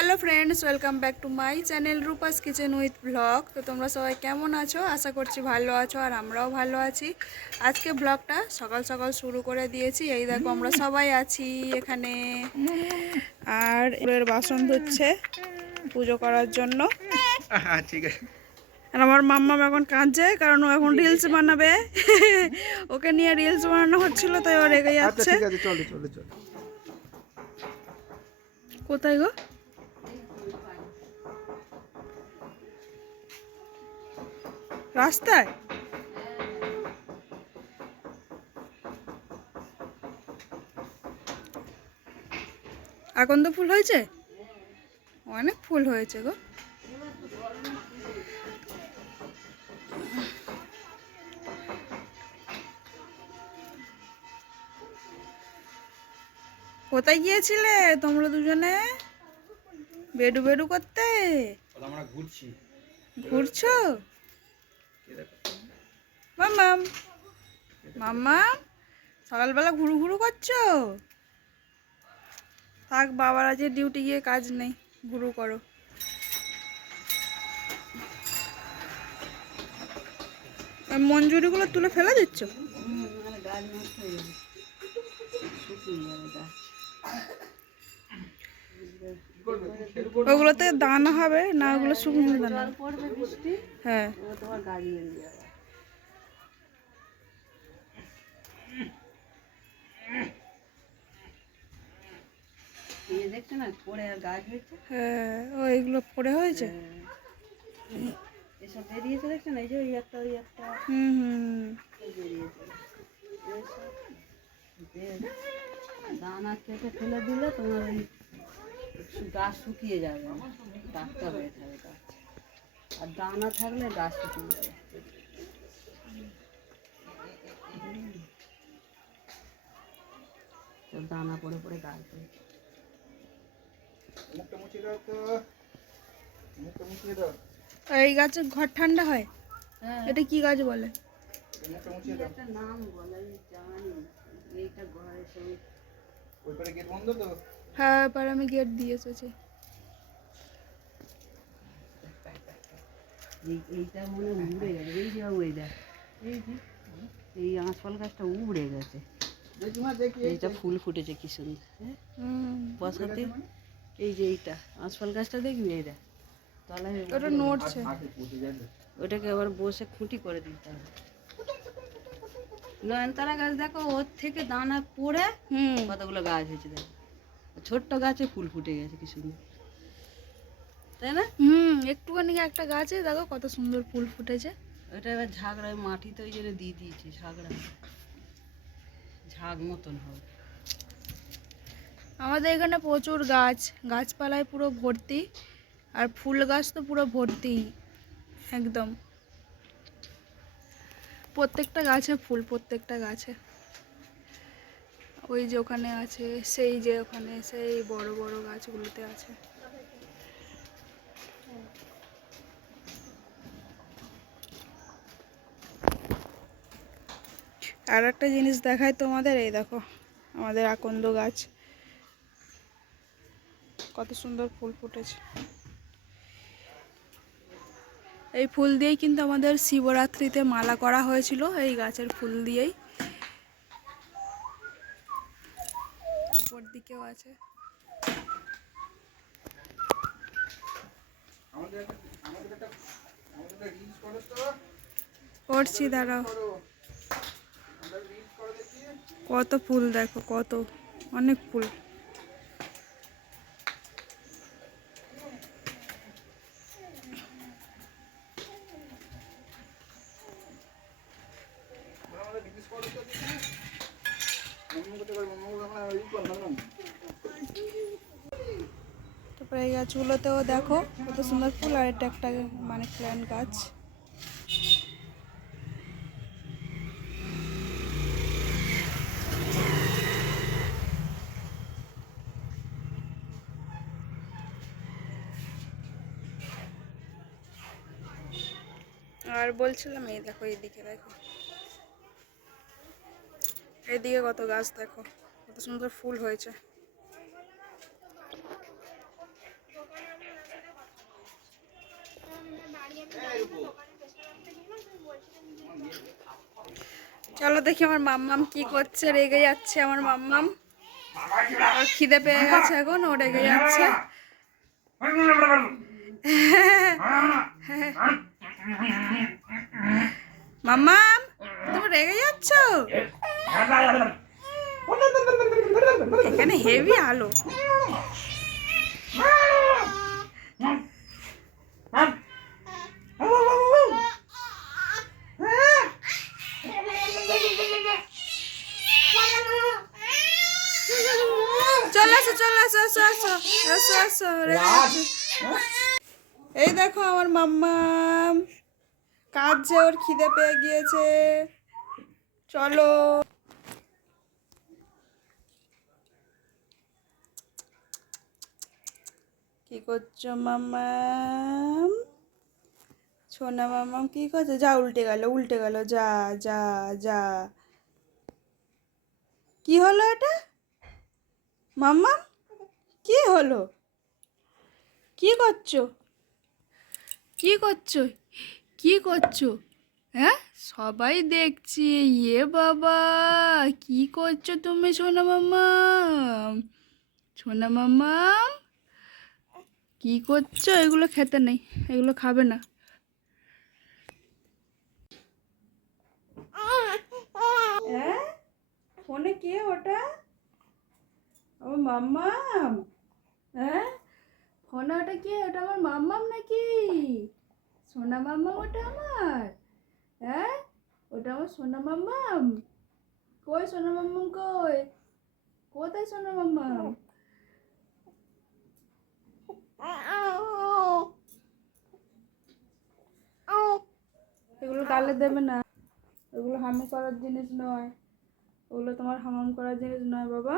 Hello friends welcome back to my channel Rupa's kitchen with blog. তো তোমরা সবাই কেমন আছো? আশা করছি ভালো আছো আর আমরাও ভালো আছি। আজকে ব্লগটা সকাল সকাল শুরু করে দিয়েছি। এই দেখো আমরা সবাই আছি এখানে। আর এর বাসন ধুচ্ছে পুজো করার জন্য। ঠিক আছে। আর আমার মাম্মাম এখন কাঁদছে কারণ ও এখন রিলস বানাবে। ওকে নিয়ে রিলস বানানো হচ্ছিল তাই ও রেগে আচ্ছা যাচ্ছে। কোথায় গো? রাস্তায়? আকন্দ ফুল হয়েছে? অনেক ফুল হয়েছে গো। কোথায় গিয়েছিলে তোমরা দুজনে? বেডু বেডু করতে? ঘুরছি। ঘুরছো? মাম্মাম মাম্মাম, সকালবেলা ঘুরু ঘুরু করছ? থাক, বাবার আজকে ডিউটি গিয়ে কাজ নেই, ঘুরু করো। মঞ্জুরিগুলো তুলে ফেলে দিচ্ছ? ওগুলোতে দানা হবে না ওগুলো শুকনো দানা হ্যাঁ। দেখছ না পরে আর গাছ হ্যাঁ ও এগুলো পড়ে হয়েছে? এসব বেরিয়েছে দেখছ না? এই যে ওই একটা ওই একটা। হুম হুম বেরিয়েছে। দানা কেটে ফেলে দিলে তোমার ওই গাছ শুকিয়ে যাবে। টাটকা হয়ে থাকবে গাছ আর দানা থাকলে গাছ শুকিয়ে যাবে। দানা পড়ে পড়ে গাছ এই গাছের ঘর ঠান্ডা হয়? হ্যাঁ। এটা কি গাছ বলে? নাম বলে আমি জানি। এইটা ঘরে সেই ওই গেট বন্ধ তো? হ্যাঁ এবার আমি গেট দিয়ে এসেছি। এই এইটা মনে উড়ে গেছে। এই যে এই দেখ এই যে এই আঁশফল গাছটা উড়ে গেছে। এইটা ফুল ফুটেছে কি সুন্দর। হ্যাঁ? বসাতে? এই যে এইটা গাছটা দেখবি? তলায় ওটা নড়ছে। ওটাকে আবার বসে খুঁটি করে দিতে হবে। নয়নতারা গাছ দেখো ওর থেকে দানা পড়ে হুম। কতগুলো গাছ হয়েছে দেখো। ছোট্ট গাছে ফুল ফুটে গেছে কি সুন্দর। তাই না? হুম একটুখানি একটা গাছে দেখো কত সুন্দর ফুল ফুটেছে। ওটা এবার ঝাগড়ায় মাটিতে ওই জন্য দিয়ে দিয়েছি ঝাগড়া। ঝাগ মতন হবে। আমাদের এখানে প্রচুর গাছ গাছপালায় পুরো ভর্তি আর ফুল গাছ তো পুরো ভর্তি একদম। প্রত্যেকটা গাছে ফুল প্রত্যেকটা গাছে। ওই যে ওখানে আছে, সেই যে ওখানে, সেই বড় বড় গাছগুলোতে আছে। আর একটা জিনিস দেখায় তোমাদের, এই দেখো, আমাদের আকন্দ গাছ। কত সুন্দর ফুল ফুটেছে। এই ফুল দিয়েই কিন্তু আমাদের শিবরাত্রিতে মালা করা হয়েছিল, এই গাছের ফুল দিয়েই উপর দিকেও আছে আমাদের একটা আমাদের একটা আমাদের একটা রিলস করো আছে করছি দাঁড়াও। কত ফুল দেখো কত। অনেক ফুল আমাদের রিলস করো তো দেখি মম্মু করতে পারি মম্মু আমরা রিলস করলাম তারপরে এই গাছগুলোতেও দেখো, কত সুন্দর ফুল আর এটা একটা মানে প্ল্যান্ট গাছ। আর বলছিলাম, এই দেখো, এইদিকে দেখো। এইদিকে কত গাছ, দেখো, কত সুন্দর ফুল হয়েছে। চলো দেখি আমার মাম্মাম কি করছে, রেগে যাচ্ছে আমার মাম্মাম। খিদে পেয়ে গেছে এখন, ও রেগে যাচ্ছে। মাম্মাম, তুমি রেগে যাচ্ছ? এখানে হেভি আলো চলে আসো চলে আসো আসো আসো আসো আসো রেগে যাচ্ছে। এই দেখো আমার মাম্মা কাজ যে ওর খিদে পেয়ে গিয়েছে। চলো। কি করছ মাম্মাম? সোনা মাম্মাম কি করছ? যা উল্টে গেল উল্টে গেল। যা যা যা। কি হলো এটা? মাম্মাম কি হলো? কি করছ? কি করছ? কি করছ? হ্যাঁ? সবাই দেখছি। ইয়ে বাবা, কি করছ তুমি সোনা মাম্মাম সোনা মাম্মাম কি করছ? এগুলো খেতে নেই, এগুলো খাবে না। হ্যাঁ? ফোনে কে ওটা? ও মাম্মাম হ্যাঁ? ফোনে ওটা কে? ওটা আমার মাম্মাম নাকি? সোনা মাম্মাম ওটা আমার। হ্যাঁ? ওটা আমার সোনা মাম্মাম। কই সোনা মাম্মাম কই? কোথায় সোনা মাম্মাম? এগুলো গালে দেবে না। এগুলো হামি করার জিনিস নয়। ওগুলো তোমার হামাম করার জিনিস নয় বাবা।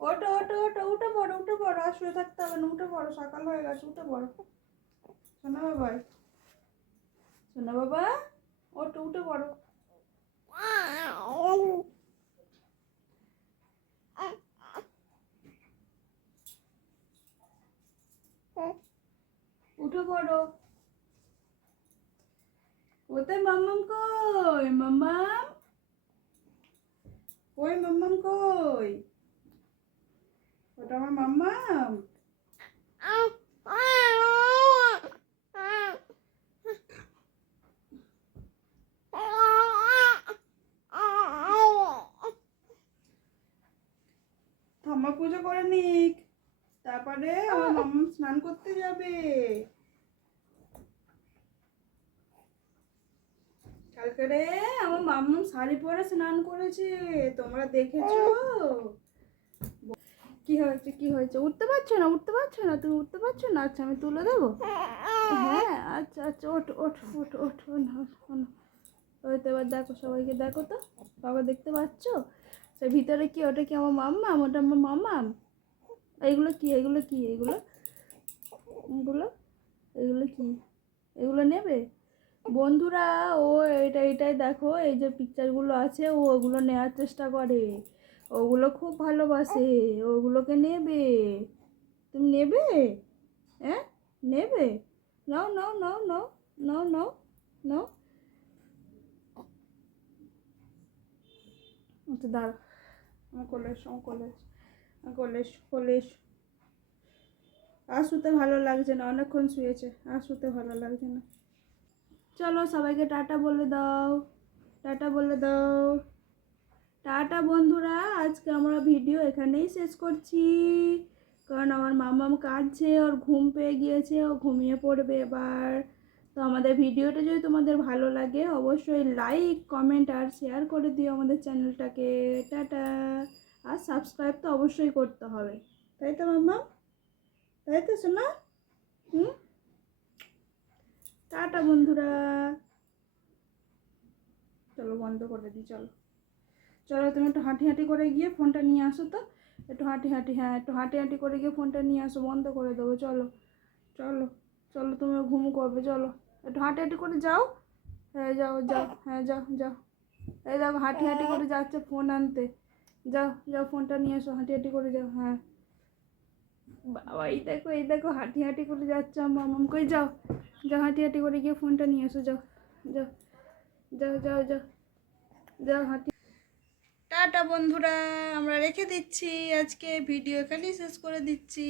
ওটো ওটো ওটো উঠে পড়ো উঠে পড়ো, আর শুয়ে থাকতে হবে না, উঠে পড়ো, সকাল হয়ে গেছে, উঠে পড়ো। শোনা বাবা সোনা বাবা ওটো উঠে পড়ো উঠে পড়ো কোথায় মাম্মাম কই মাম্মাম কই মাম্মাম কই ওটা আমার থাম্মা পুজো করে নিক। তারপরে আমার মাম্মাম স্নান করতে যাবে। কালকে আমার মাম্মাম শাড়ি পরে স্নান করেছে। তোমরা দেখেছ? কি হয়েছে কি হয়েছে? উঠতে পারছ না, উঠতে পারছ না? তুমি উঠতে পারছ না? আচ্ছা আমি তুলে দেবো? হ্যাঁ আচ্ছা আচ্ছা ওঠ ওঠ ওঠ ওঠ ওই তো এবার দেখো, সবাইকে দেখো তো। বাবা দেখতে পাচ্ছ? সে ভিতরে কি, ওটা কি আমার মাম্মাম ওটা আমার মাম্মাম এইগুলো কি, এগুলো কি, এগুলো? এগুলো? এগুলো কি? এগুলো নেবে? বন্ধুরা, ও এটা, এটাই দেখো, এই যে পিকচারগুলো আছে, ও ওগুলো নেওয়ার চেষ্টা করে। ওগুলো খুব ভালোবাসে, ওগুলোকে নেবে। তুমি নেবে? হ্যাঁ নেবে? নাও নাও নাও নাও নাও নাও নাও। আচ্ছা দাঁড়া আমার কোলে এসো আমার কলেজ, আমার কোলে এসো আর শুতে ভালো লাগছে না, অনেকক্ষণ শুয়েছে আর শুতে ভালো লাগছে না। চলো সবাইকে টাটা বলে দাও, টাটা বলে দাও। টাটা বন্ধুরা, আজকে আমরা ভিডিও এখানেই শেষ করছি। কারণ আমার মামাম কাঁদছে, ওর ঘুম পেয়ে গিয়েছে, ও ঘুমিয়ে পড়বে এবার। তো আমাদের ভিডিওটা যদি তোমাদের ভালো লাগে, অবশ্যই লাইক কমেন্ট আর শেয়ার করে দিও আমাদের চ্যানেলটাকে। টাটা। আর সাবস্ক্রাইব তো অবশ্যই করতে হবে। তাই তো মাম্মা? তাই তো শোনা হুম? টাটা বন্ধুরা। চলো বন্ধ করে দিই, চলো। চলো তুমি একটু হাঁটি হাঁটি করে গিয়ে ফোনটা নিয়ে আসো তো। একটু হাঁটি হাঁটি হ্যাঁ একটু হাঁটি হাঁটি করে গিয়ে ফোনটা নিয়ে আসো, বন্ধ করে দেবো, চলো চলো চলো তুমি ঘুম করবে, চলো। একটু হাঁটি হাঁটি করে যাও। হ্যাঁ যাও যাও হ্যাঁ যাও যাও। এই দেখো, হাঁটি হাঁটি করে যাচ্ছে ফোন আনতে। যাও যাও, ফোনটা নিয়ে আসো, হাঁটি হাঁটি করে যাও হ্যাঁ। বাবা, এই দেখো এই দেখো, হাঁটি হাঁটি করে যাচ্ছে আমার মাম কই যাও যাও, হাঁটি হাঁটি করে গিয়ে ফোনটা নিয়ে আসো, যাও যাও যাও যাও যাও যাও, হাঁটি টাটা বন্ধুরা আমরা রেখে দিচ্ছি আজকে ভিডিও এখানেই শেষ করে দিচ্ছি।